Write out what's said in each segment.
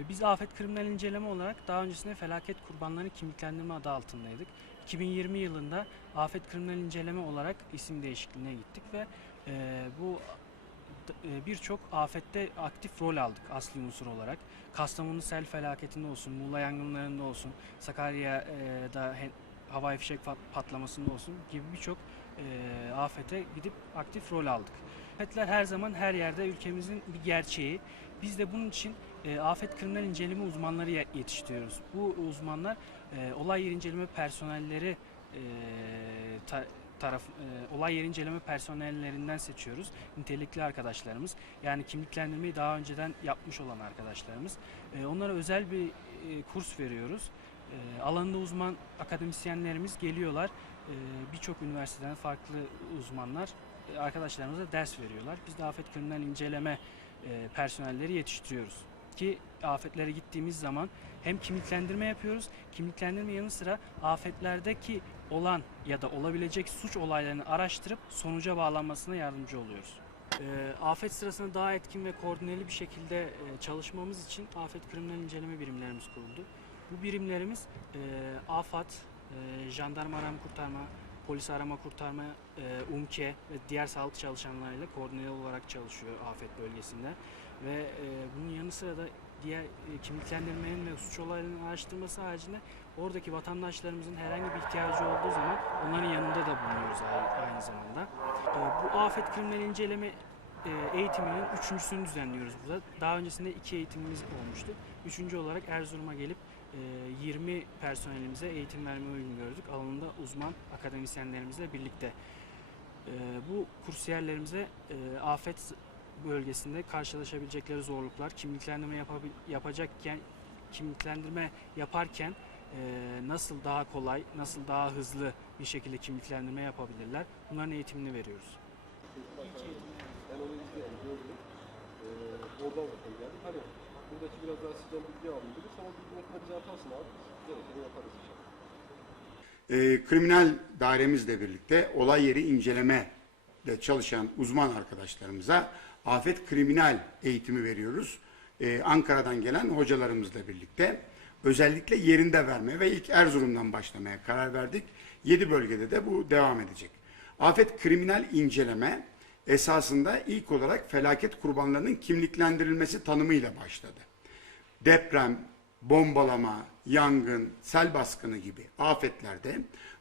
Ve biz afet kriminal inceleme olarak daha öncesinde felaket kurbanlarını kimliklendirme adı altındaydık. 2020 yılında afet kriminal inceleme olarak isim değişikliğine gittik ve e, bu e, birçok afette aktif rol aldık asli unsur olarak. Kastamonu sel felaketinde olsun, Muğla yangınlarında olsun, Sakarya'da havai fişek pat- patlamasında olsun gibi birçok e, afete gidip aktif rol aldık. Afetler her zaman her yerde ülkemizin bir gerçeği. Biz de bunun için e, afet kriminal inceleme uzmanları ye- yetiştiriyoruz. Bu uzmanlar e, olay yeri inceleme personelleri e, ta- taraf e, olay yeri inceleme personellerinden seçiyoruz. Nitelikli arkadaşlarımız. Yani kimliklendirmeyi daha önceden yapmış olan arkadaşlarımız. Onlara özel bir kurs veriyoruz. Alanında uzman akademisyenlerimiz geliyorlar. Birçok üniversiteden farklı uzmanlar e, arkadaşlarımıza ders veriyorlar. Biz de afet kriminal inceleme personelleri yetiştiriyoruz. Ki afetlere gittiğimiz zaman hem kimliklendirme yapıyoruz. Kimliklendirme yanı sıra afetlerdeki olan ya da olabilecek suç olaylarını araştırıp sonuca bağlanmasına yardımcı oluyoruz. E, afet sırasında daha etkin ve koordineli bir şekilde e, çalışmamız için afet kriminal inceleme birimlerimiz kuruldu. Bu birimlerimiz e, AFAD, e, jandarma arama kurtarma, polis arama kurtarma, e, UMKE ve diğer sağlık çalışanlarıyla koordineli olarak çalışıyor afet bölgesinde. Ve e, bunun yanı sıra da diğer e, kimliklendirmenin ve suç olaylarının araştırması haricinde oradaki vatandaşlarımızın herhangi bir ihtiyacı olduğu zaman onların yanında da bulunuyoruz ay- aynı zamanda. E, bu afet kriminal inceleme e, eğitiminin üçüncüsünü düzenliyoruz burada. Daha öncesinde iki eğitimimiz olmuştu. Üçüncü olarak Erzurum'a gelip 20 personelimize eğitim vermeyi uygun gördük. Alanında uzman akademisyenlerimizle birlikte. E, Bu kursiyerlerimize e, afet bölgesinde karşılaşabilecekleri zorluklar, kimliklendirme yapacakken, kimliklendirme yaparken e, nasıl daha kolay, nasıl daha hızlı bir şekilde kimliklendirme yapabilirler. Bunların eğitimini veriyoruz. Ben onu izleyen gördüm. Ee, oradan zaten geldik. Hani buradaki biraz daha sizden bilgi alayım dedik. Sana bilgi atarsın abi. Gerekeni yaparız inşallah. e, kriminal dairemizle birlikte olay yeri inceleme ile çalışan uzman arkadaşlarımıza afet kriminal eğitimi veriyoruz. E, Ankara'dan gelen hocalarımızla birlikte özellikle yerinde vermeye ve ilk Erzurum'dan başlamaya karar verdik. 7 bölgede de bu devam edecek. Afet kriminal inceleme esasında ilk olarak felaket kurbanlarının kimliklendirilmesi tanımıyla başladı deprem, bombalama, yangın, sel baskını gibi afetlerde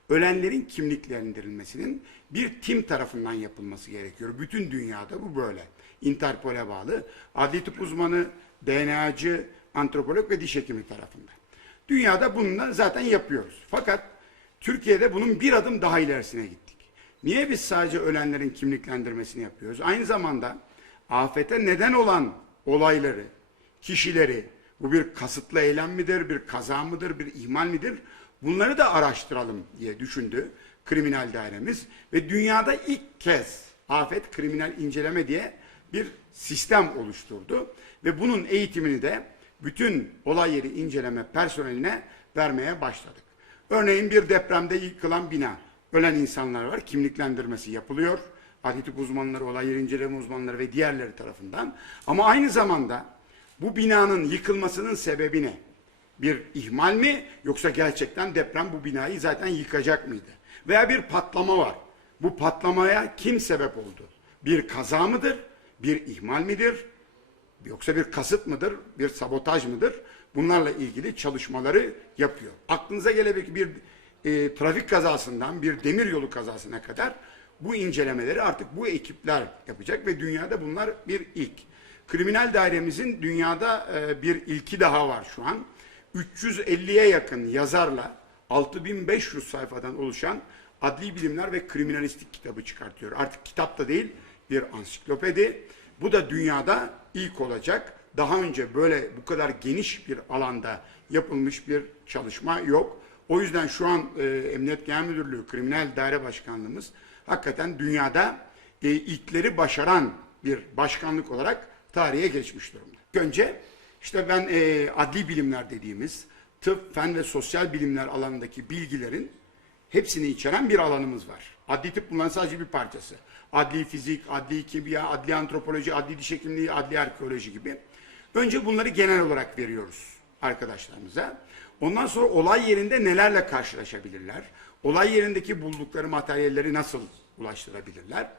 ölenlerin kimliklendirilmesinin bir tim tarafından yapılması gerekiyor. Bütün dünyada bu böyle. Interpol'e bağlı. Adli tıp uzmanı, DNA'cı, antropolog ve diş hekimi tarafından. Dünyada bununla zaten yapıyoruz. Fakat Türkiye'de bunun bir adım daha ilerisine gittik. Niye biz sadece ölenlerin kimliklendirmesini yapıyoruz? Aynı zamanda afete neden olan olayları, kişileri, bu bir kasıtlı eylem midir, bir kaza mıdır, bir ihmal midir? Bunları da araştıralım diye düşündü kriminal dairemiz ve dünyada ilk kez afet kriminal inceleme diye bir sistem oluşturdu ve bunun eğitimini de bütün olay yeri inceleme personeline vermeye başladık. Örneğin bir depremde yıkılan bina, ölen insanlar var, kimliklendirmesi yapılıyor. Adli uzmanları, olay yeri inceleme uzmanları ve diğerleri tarafından. Ama aynı zamanda bu binanın yıkılmasının sebebi ne? Bir ihmal mi yoksa gerçekten deprem bu binayı zaten yıkacak mıydı? Veya bir patlama var. Bu patlamaya kim sebep oldu? Bir kaza mıdır? Bir ihmal midir? Yoksa bir kasıt mıdır? Bir sabotaj mıdır? Bunlarla ilgili çalışmaları yapıyor. Aklınıza gelebilir bir e, trafik kazasından bir demir yolu kazasına kadar bu incelemeleri artık bu ekipler yapacak ve dünyada bunlar bir ilk. Kriminal dairemizin dünyada e, bir ilki daha var şu an. 350'ye yakın yazarla 6500 sayfadan oluşan adli bilimler ve kriminalistik kitabı çıkartıyor. Artık kitap da değil bir ansiklopedi. Bu da dünyada ilk olacak. Daha önce böyle bu kadar geniş bir alanda yapılmış bir çalışma yok. O yüzden şu an e, Emniyet Genel Müdürlüğü Kriminal Daire Başkanlığımız hakikaten dünyada e, ilkleri başaran bir başkanlık olarak tarihe geçmiş durumda. Önce işte ben e, adli bilimler dediğimiz tıp, fen ve sosyal bilimler alanındaki bilgilerin hepsini içeren bir alanımız var. Adli tıp bunların sadece bir parçası. Adli fizik, adli kimya, adli antropoloji, adli diş hekimliği, adli arkeoloji gibi. Önce bunları genel olarak veriyoruz arkadaşlarımıza. Ondan sonra olay yerinde nelerle karşılaşabilirler? Olay yerindeki buldukları materyalleri nasıl ulaştırabilirler?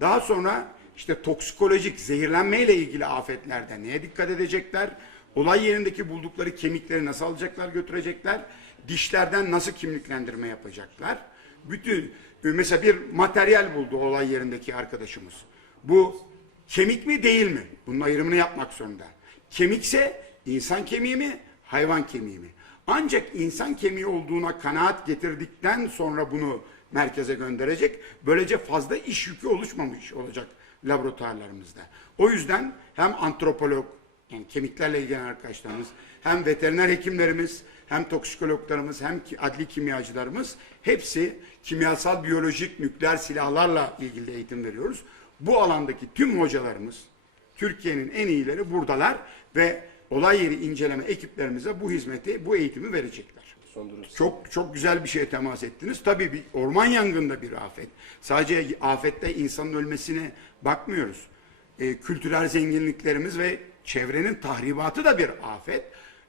Daha sonra işte toksikolojik zehirlenmeyle ilgili afetlerde neye dikkat edecekler? Olay yerindeki buldukları kemikleri nasıl alacaklar, götürecekler? Dişlerden nasıl kimliklendirme yapacaklar? Bütün mesela bir materyal buldu olay yerindeki arkadaşımız. Bu kemik mi değil mi? Bunun ayrımını yapmak zorunda. Kemikse insan kemiği mi, hayvan kemiği mi? Ancak insan kemiği olduğuna kanaat getirdikten sonra bunu merkeze gönderecek. Böylece fazla iş yükü oluşmamış olacak laboratuvarlarımızda. O yüzden hem antropolog, yani kemiklerle ilgilenen arkadaşlarımız, hem veteriner hekimlerimiz, hem toksikologlarımız, hem adli kimyacılarımız hepsi kimyasal, biyolojik, nükleer silahlarla ilgili eğitim veriyoruz. Bu alandaki tüm hocalarımız, Türkiye'nin en iyileri buradalar ve olay yeri inceleme ekiplerimize bu hizmeti, bu eğitimi verecekler. Çok çok güzel bir şeye temas ettiniz. Tabii bir orman yangında bir afet. Sadece afette insanın ölmesine bakmıyoruz. Ee, kültürel zenginliklerimiz ve çevrenin tahribatı da bir afet.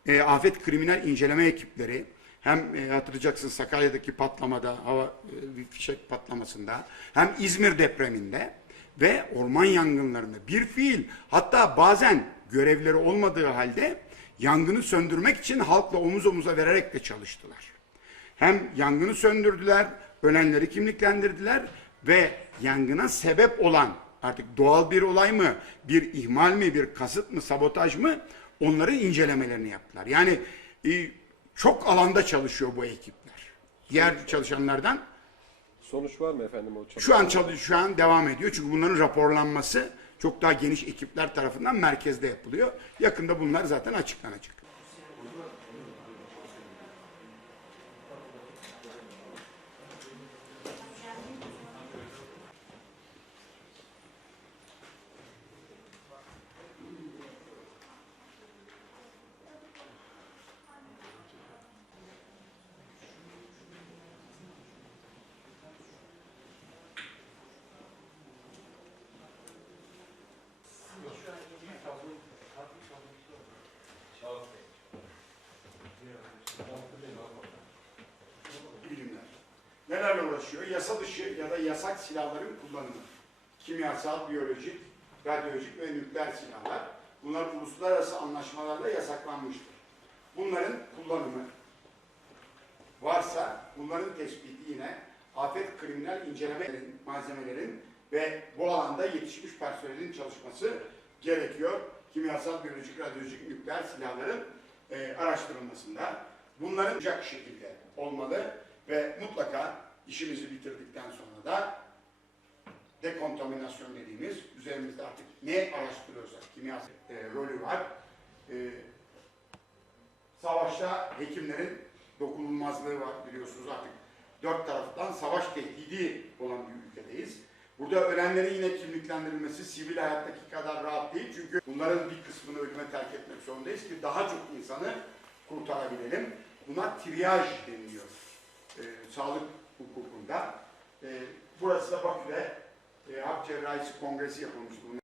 Ee, afet kriminal inceleme ekipleri hem e, hatırlayacaksın Sakarya'daki patlamada, hava e, fişek patlamasında, hem İzmir depreminde ve orman yangınlarında bir fiil hatta bazen görevleri olmadığı halde yangını söndürmek için halkla omuz omuza vererek de çalıştılar. Hem yangını söndürdüler, ölenleri kimliklendirdiler ve yangına sebep olan artık doğal bir olay mı, bir ihmal mi, bir kasıt mı, sabotaj mı onların incelemelerini yaptılar. Yani e, çok alanda çalışıyor bu ekipler. Diğer çalışanlardan Sonuç var mı efendim o çalışma? şu an çalış şu an devam ediyor. Çünkü bunların raporlanması çok daha geniş ekipler tarafından merkezde yapılıyor. Yakında bunlar zaten açıklanacak. Uğraşıyor? Yasa dışı ya da yasak silahların kullanımı. Kimyasal, biyolojik, radyolojik ve nükleer silahlar. Bunlar uluslararası anlaşmalarla yasaklanmıştır. Bunların kullanımı varsa bunların tespiti yine afet kriminal incelemelerin, malzemelerin ve bu alanda yetişmiş personelin çalışması gerekiyor. Kimyasal, biyolojik, radyolojik, nükleer silahların e, araştırılmasında. Bunların şekilde olmalı ve mutlaka işimizi bitirdikten sonra da dekontaminasyon dediğimiz üzerimizde artık ne araştırıyorsak kimyasal e, rolü var. E, savaşta hekimlerin dokunulmazlığı var biliyorsunuz artık. Dört taraftan savaş tehdidi olan bir ülkedeyiz. Burada ölenlerin yine kimliklendirilmesi sivil hayattaki kadar rahat değil. Çünkü bunların bir kısmını ölüme terk etmek zorundayız ki daha çok insanı kurtarabilelim. Buna triyaj deniliyor e, sağlık hukukunda. E, burası da Bakü'de e, Harp Cerrahisi Kongresi yapılmıştı.